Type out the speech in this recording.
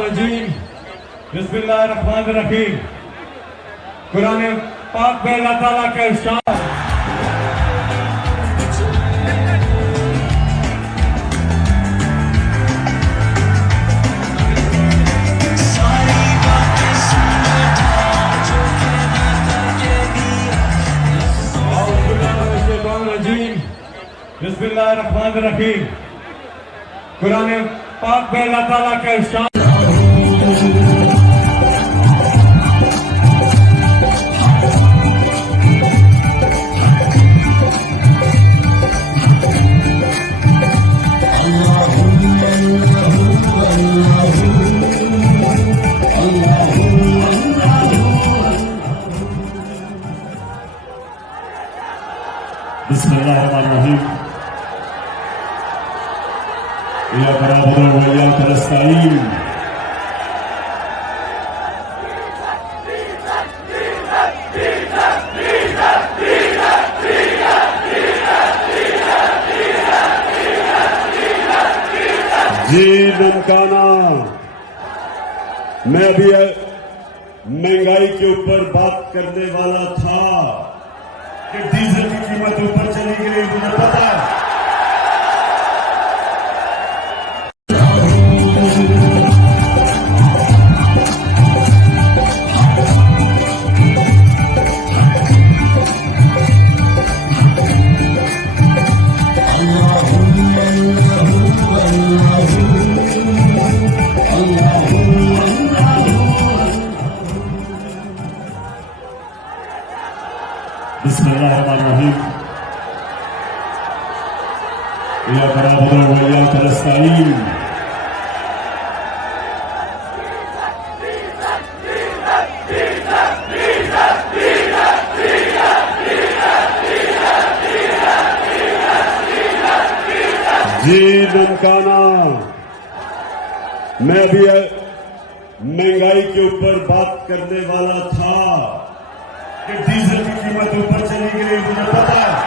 रजीम बिस्मिल्लाहिर्रहमानिर्रहीम। कुरान पाक में अल्लाह ताला का इरशाद बिस्मिल्लाहिर्रहमानिर्रहीम। कुरान पाक में अल्लाह ताला का इरशाद बिस्मिल्लाहिर्रहमानिर्रहीम। या बराबर वैया फलस्तीन जी नमकाना। मैं अभी महंगाई के ऊपर बात करने वाला था कि डीजल की कीमत ऊपर चली गई, मुझे पता है। बिस्मिल्लाहिर्रहमानिर्रहीम। या बराबर वैया फलस्तीन जी नमकाना। मैं अभी महंगाई के ऊपर बात करने वाला था कि डीजल की कीमत ऊपर चली गई, मुझे पता है।